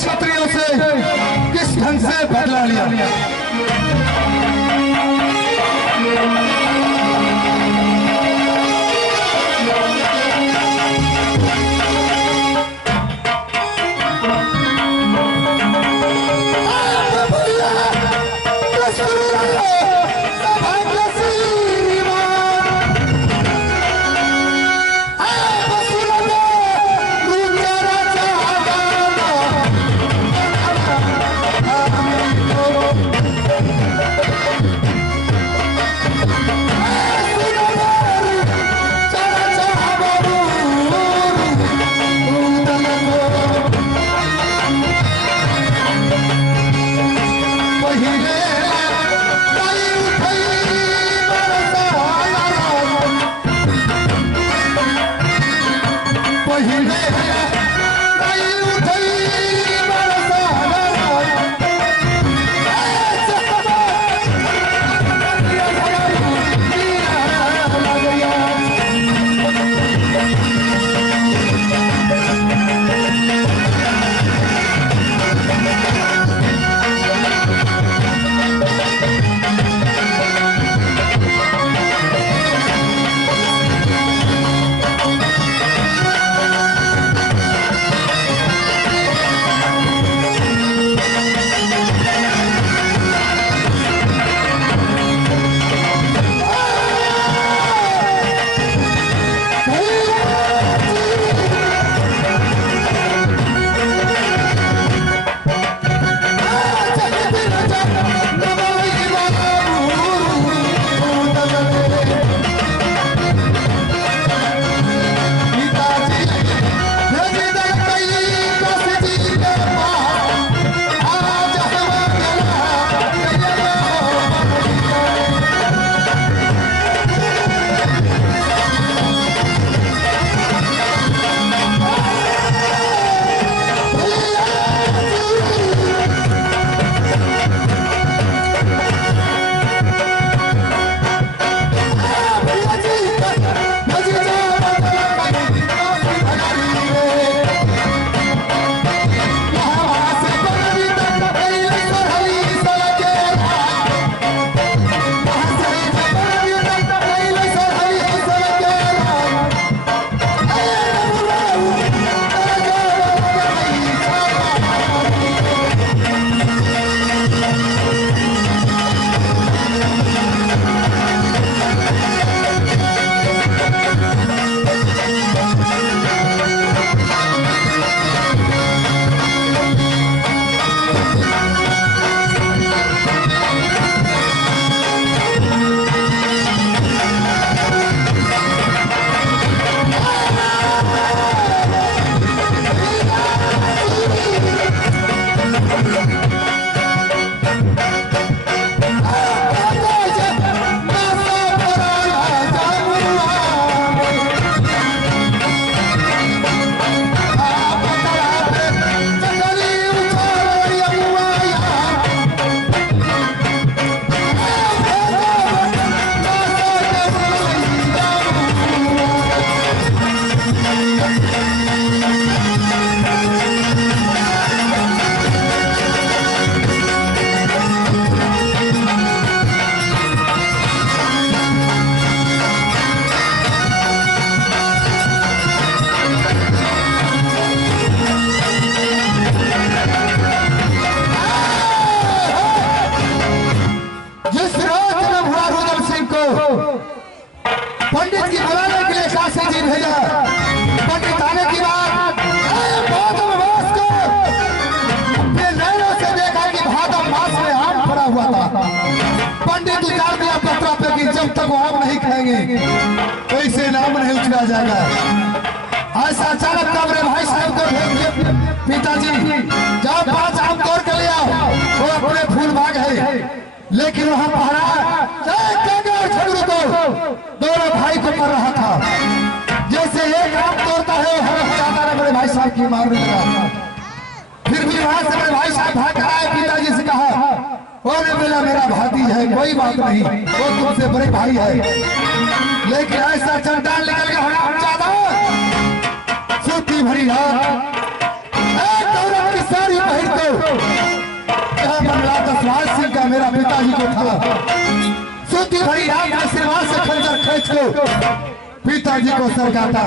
क्षत्रियों से किस ढंग से बदला लिया। पंडित उतार दिया पत्रा पे कि जब तक वो आम नहीं खाएंगे वैसे नाम नहीं उछला जाएगा। ऐसा अचानक तब मेरे भाई साहब को पिताजी जब 5 आम तोड़ के ले आओ वो अपने फूल बाग है, लेकिन वहां पहरा झगड़ू को दोनों भाई को पड़ रहा था। जैसे एक आम तोड़ता है हमें चाहता है मेरे भाई साहब की मारने लगा। फिर भी वहां से मेरे भाई साहब भाग कर आए, पिताजी से कहा बोले बोला मेरा भाती है कोई बात नहीं, वो तुमसे बड़े भाई है। लेकिन ऐसा चंडाल निकल गया हराम ज्यादा सूती भरी रात की सारी बहन को बंगला दशराज सिंह का मेरा पिताजी को था। सूती भरी रात में सिरवार से खंजर खींच को पिताजी को सर काटा,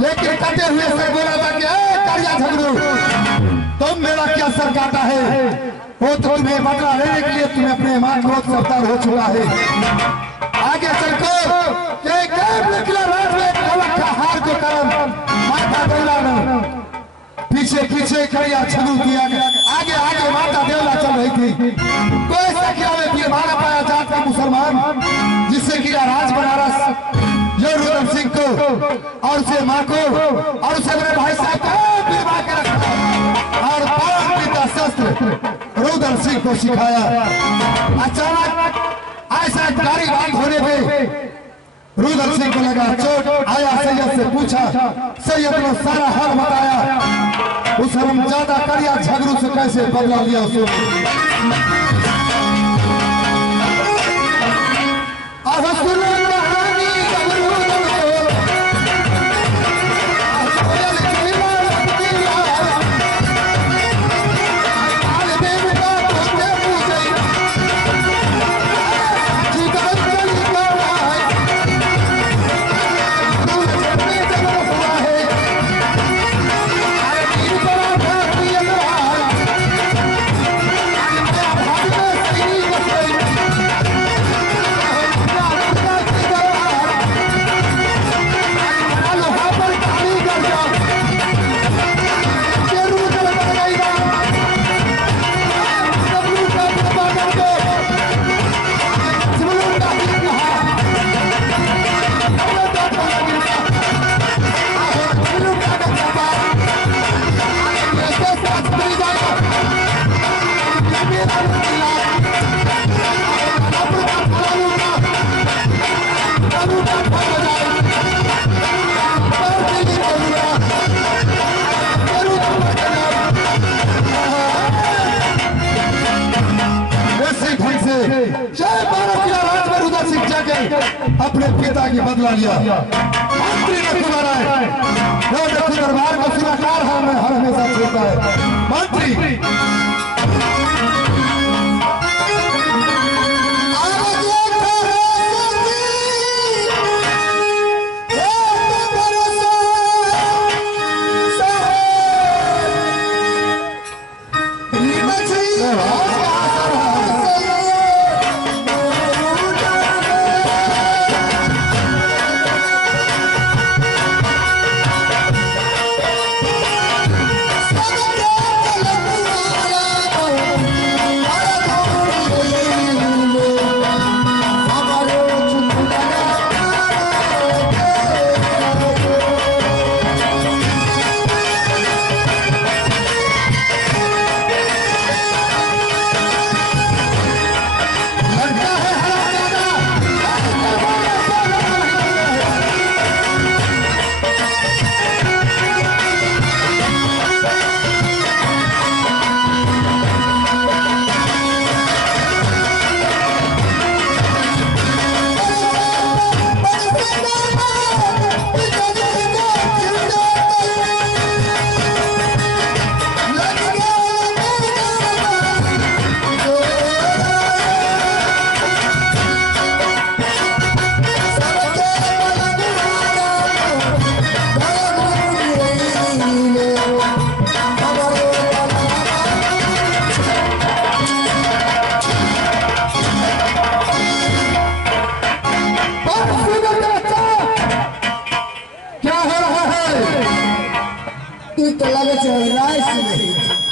लेकिन कटे हुए सर बोला था कि करिया झगड़ू तुम मेरा क्या सर काटा है, वो तो तुम्हें बदला लेने के लिए तुम्हें अपने मां को सफ्तार हो चुका है। आगे चलकर रात में का हार को करम माता देवला ने पीछे पीछे खड़िया छगू दिया गया, आगे आगे माता देवला चल रही थी। कोई संख्या में बीरमाना पाया जात का मुसलमान जिससे किला राज बनारस जो रुद्र सिंह को और उसे माँ को और उसे मेरे भाई साहब को बीरमा के रखा और पारंपरिक शस्त्र रुद्र सिंह को सिखाया। अचानक ऐसा गाड़ी बात होने पे रुद्र सिंह को लगा चोट आया, सैयद से पूछा, सैयद ने सारा हाल बताया। उस हरमजादा करिया झगड़ू से कैसे बदला लिया उसने। अपने पिता की बदला लिया। मंत्री नकुमार आए, दरबार को सुराकार हर हमेशा छोड़ता है। मंत्री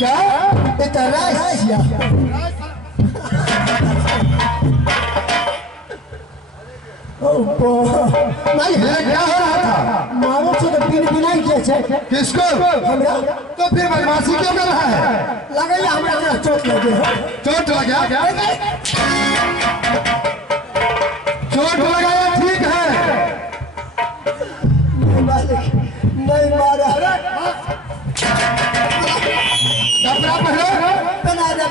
क्या? It's a rice. ये क्या हो रहा था? मारो तो बिना किसको? तो फिर बदमाशी क्यों कर रहा है? लगे हमरा चोट लगे हो। चोट लगा? चोट लगाया ठीक है, नहीं मारा। कपड़ा पहनो। पहना दे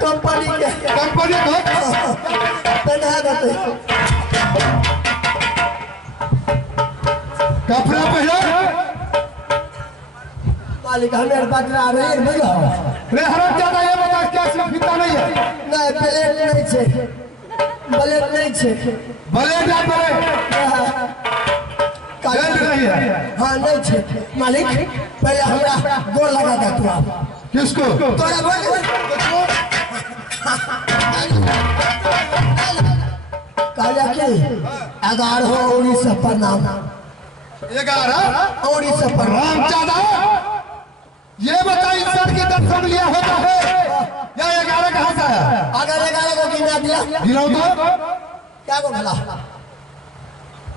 कंपनी पहना दे कपड़ा पहनो। मालिक हमें बदला रहे भैया। रे हराम ज्यादा ये बता क्या फीता नहीं है? नहीं ब्लेड नहीं छे, ब्लेड नहीं छे। ब्लेड या ब्लेड नहीं है? हाँ नहीं छे मालिक। पहले हमरा गोर लगा दे तू। किसको? तोरा बोल काजा के 11 19 प्रणाम। 11 19 प्रणाम। ज्यादा ये बता इंसान के दर्शन लिया होता है या 11 कहाँ से है? अगर 11 को गिना दिया गिनाओ तो क्या को भला?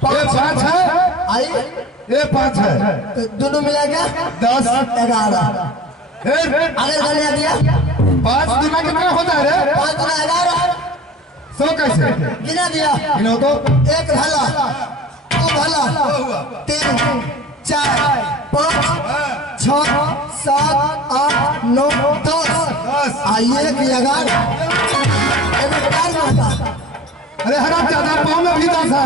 ये 5 है, आई ये 5 है, तो दोनों मिला के 10 11। अगर गिना दिया 5 दिमाग कितना होता है रे? 5 गुना 11 100 कैसे गिना दिया? गिनाओ तो। 1 भला 2 भला 3 4 5 6 7 8 9 10 आइए 11। अरे हराम ज्यादा पाँव में भी 10 है।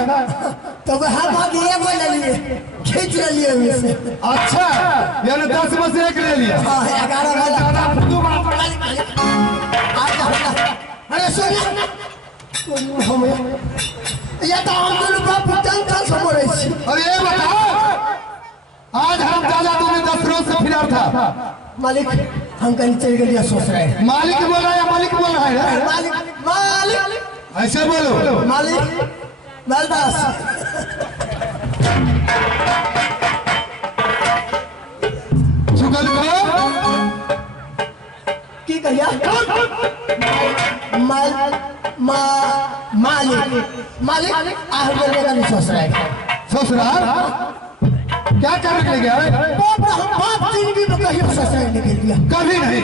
तो हम आगे ये बोल लिए खींच लिए उसे। अच्छा यानी 10 में से 1 ले लिया। 11 वाला अरे सुन हम ये तो हम दोनों बाप टंका समोरे छी। और ये बताओ आज हम ज्यादा तुमने 10 रोज से फिरा था। मालिक हम कहीं चल गए सोच रहे हैं। मालिक बोल रहा है या मालिक बोल रहा है? मालिक मालिक ऐसे बोलो। मालिक मालदास जुगल को की कहिया मालिक मालिक आ बोलने का नहीं सोच रहे हैं। ससुराल क्या करने के गया? बाप जिंदगी में कहीं सोच रहे निकल गया कभी नहीं।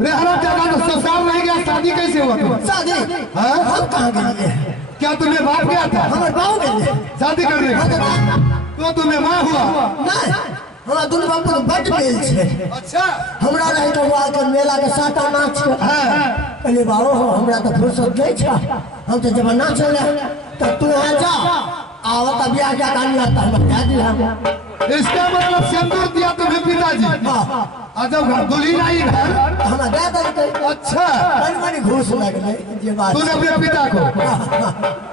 रे हरा ज्यादा तो ससुराल नहीं गया, शादी कैसे हुआ तुम? शादी हाँ? हम कहाँ गए? क्या तुम्हें बाप गया था हमारे बाप गए शादी करने का? तो तुम्हें माँ हुआ? नहीं हमरा दुनू बाप को बड़ मेल छे। अच्छा हमरा रहे तो वहाँ के मेला के साटा नाच के कहले बाबू हमरा तो फुर्सत नहीं छा, हम तो जब नाच चले तो तू यहाँ जा आवत ब्याह क्या कहानी आता हम बता दी। हम इसका मतलब सिंदूर दिया तुम्हें पिताजी? जब दुल्हन आई घर हम दे दे। अच्छा मन घूस लग गए ये बात। तूने अपने पिता को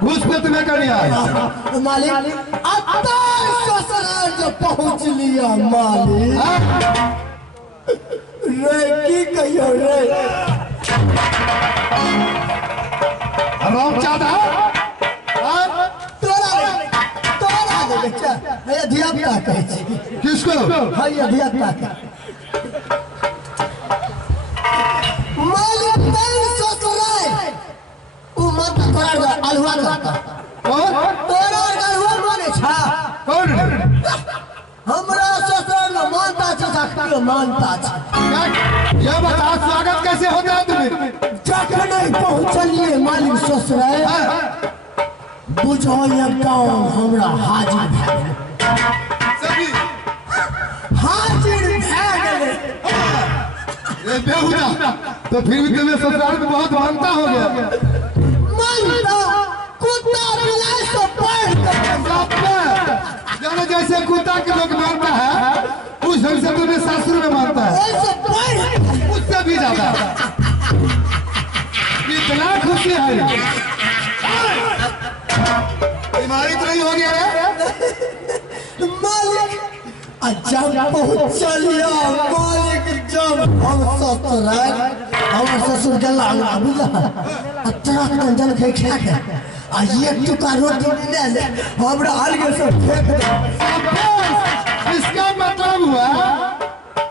घूस पे तुम्हें करनी आई? मालिक अब ससुराल जो पहुंच लिया मालिक रे की कहियो रे राम चादा तोरा बच्चा ये धिया पुता कहे छी। किसको? हाँ ये धिया पुता मालिक नहीं ससुराल उ मत तोरा अलहुआ करता तोरा अलहुआ माने छा। कौन? हमरा ससुराल में मानता छे साखियो मानता छे। ये बता स्वागत कैसे होता है तुम्हें? जखन नहीं पहुंचलिए मालिक ससुराल बुझो ये गाँव हमरा हाजिर भए गेल। हाजिर भए गेल ये बेहुदा तो फिर भी तुम्हें ससुराल में बहुत मानता हो गया। मानता कुत्ता बिलाई से बढ़ जाने जैसे कुत्ता के लोग मानता है उस ढंग से तुम्हें सासुर में मानता है, ऐसे बढ़ उससे भी ज्यादा। कितना खुशी है। बीमारी तो नहीं हो गया है? मालिक जब पहुंचलिया मालिक जब हम ससुराल हमर ससुर गला बुझा ट्रक जल के खा के आ एक टुका रोटी ले ले हमरा अलगे से फेंक दे। इसका मतलब हुआ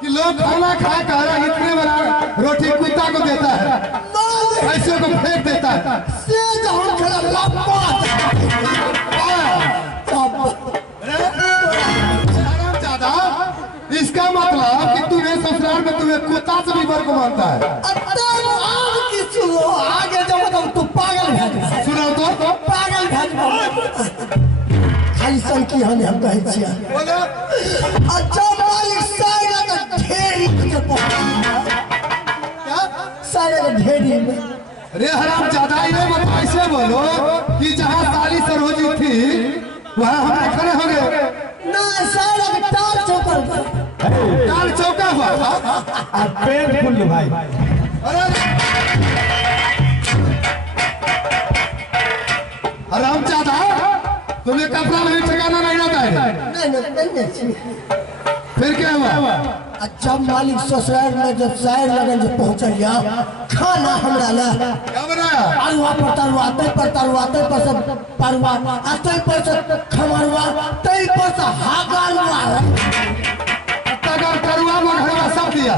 कि लोग खाना खा कर इतने बड़ा रोटी कुत्ता को देता है, ऐसे को फेंक देता है। इसका मतलब कि तुम्हें ससुराल में तुम्हें कुत्ता से भी बर्क मानता है। आगे जब तू पागल सुनो तो पागल खाली सन की हम कहे छियै। अच्छा मालिक सारे ढेरी में अरे हराम ज्यादा ये बता, ऐसे बोलो कि जहाँ साली सरोजी थी वहाँ हम खड़े हो गए ना, सारे टाल चौका हुआ पेड़ फूल भाई। हराम ज्यादा तुम्हें कपड़ा नहीं ठिकाना नहीं रहता है। नहीं। फिर क्या हुआ? अच्छा मालिक ससुराल में जब शायर लगन जब पहुंचल गया, खाना हमरा ला क्या बनाया? अरुआ पर तरुआ, तै पर तरुआ, तै पर सब तरुआ, तै पर से खमरुआ, तै पर से हागारुआ। तरुआ मगरवा सब दिया।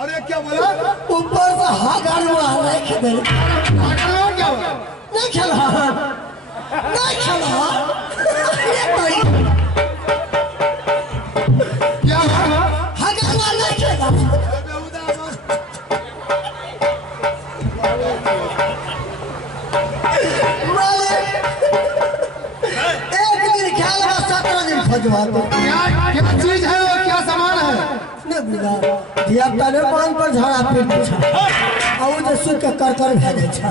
अरे क्या बोला? ऊपर से हागारुआ रख दे। हागारुआ क्या हुआ? नहीं खेला। क्या हुआ? हागारुआ नहीं खेला। एक दिन खेल 17 दिन खजवा दो। क्या चीज है और क्या सामान है? धियापुता ने पान पर झाड़ा फिर पूछा और जो सुन के कर भेजे छा।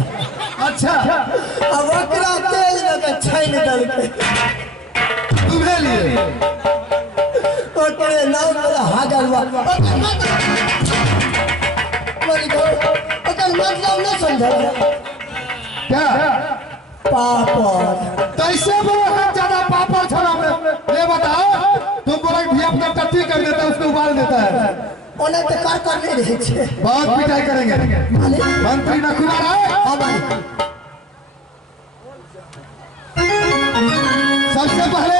अच्छा अब ओकरा तेल लगे छाइन दल के तुम्हें लिए ओकरे नाम वाला हागलवा। ओकर मतलब न समझल क्या? पापड़। कैसे बोलो हम ज्यादा पापड़ छोड़ा में? ये बताओ तुम बोला कि अपना टट्टी कर देता है, उसको उबाल देता है। ओने तो कर नहीं रहे छे। बहुत पिटाई करेंगे। मंत्री न कुमार है। सबसे पहले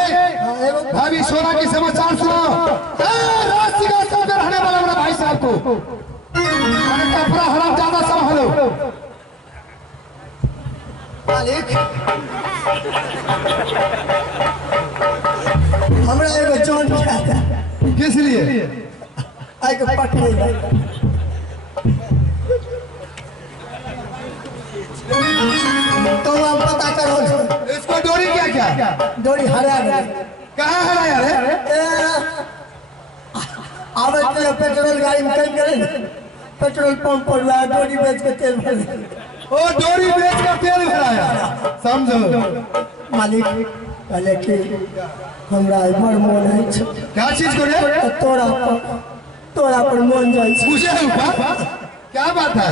भाभी सोना की समाचार सुनो। राष्ट्रीय में रहने वाला मेरा भाई साहब को कपड़ा हराम ज्यादा संभालो। मालिक हमरा एगो जोन खाता। किस लिए? आके पटने तो आप पता करो इसको डोरी क्या क्या? डोरी हरा गई। कहाँ हरा यार? आवे तो पेट्रोल गाड़ी में कहीं करे पेट्रोल पंप पर हुआ डोरी बेच के तेल भर। ओ डोरी बेच कर तेल भराया। समझो मालिक पहले कि हमरा बड़ मन है। क्या चीज को रे? तोरा पर मन जाए। मुझे ऊपर क्या बात है?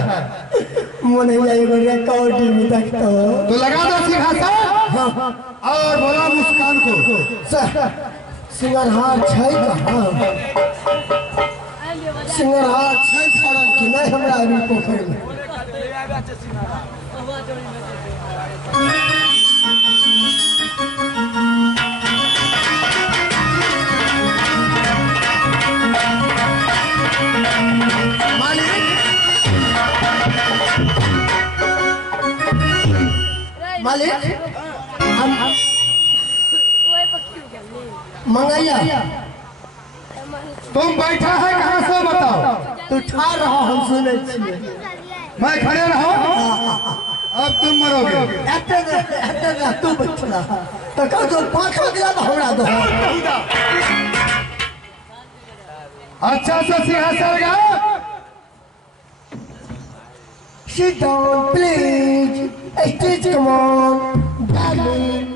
मन है एगो रिकॉर्डिंग में देखता हो तो लगा दो सिंहासन और बोला मुस्कान को। सिंगरहार छै कहाँ? सिंगरहार छै फरक कि नहीं हमरा अभी पोखर में? मालिक हम मंगैया तुम बैठा है कहाँ से बताओ? तू ठा रहा हम सुने छिए। मैं खड़े रहो। अब तुम मरोगे। एते तू बैठला तो का जो पांचवा दिया तो हमरा दो। अच्छा से सिंहासन लगा। Sit down, please. Stage, come on, darling.